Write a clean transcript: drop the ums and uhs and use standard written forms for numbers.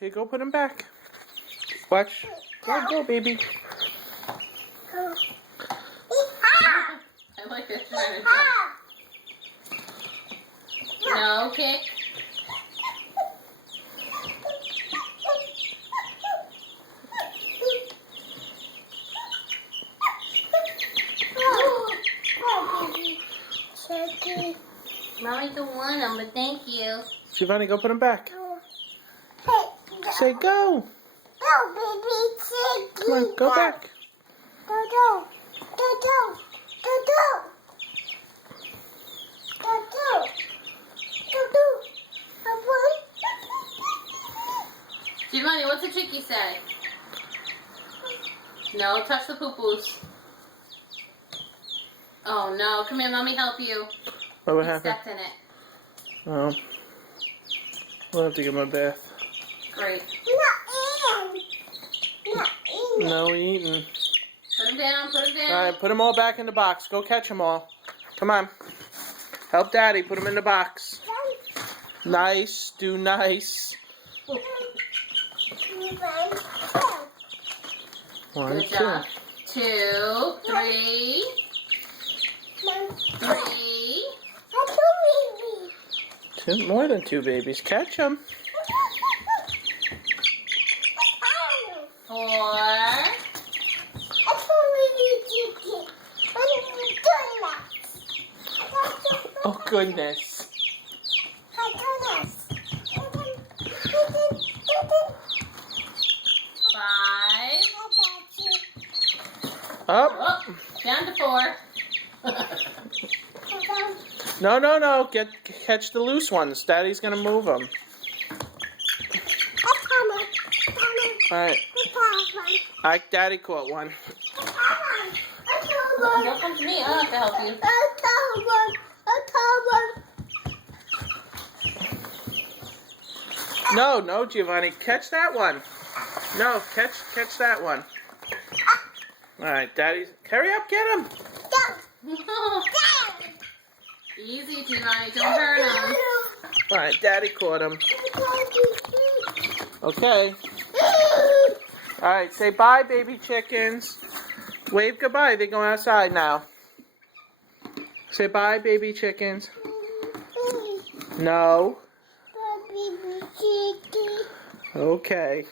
Okay, go put them back. Watch. Go, baby. I like that trying to jump. No, kick. Mommy don't want them, but thank you. Giovanni, go put them back. Say go. Go, baby, say Come on, go back. Go. Giovanni, what's the chickie say? No, touch the poo-poos. Oh no, come here, let me help you. What He happened? stepped in it. Oh. We'll have to give him a bath. Great. Not in. No eating. Put him down, put him down. Alright, put them all back in the box. Go catch them all. Come on. Help Daddy. Put them in the box. Nice. Do nice. One, Good job. 2, 3. 3. two. More than 2 babies. Catch them. 4. Oh, goodness. 5. Up. Oh, down to 4. No. Catch the loose ones. Daddy's going to move them. Alright. Daddy caught one. Don't come to me, I'll have to help you. No, Giovanni. Catch that one. No, catch that one. Alright, Daddy. Hurry up, get him. Easy, Giovanni, don't hurt him. Alright, Daddy caught him. Okay. Alright, say bye, baby chickens. Wave goodbye. They're going outside now. Say bye, baby chickens. No. Okay.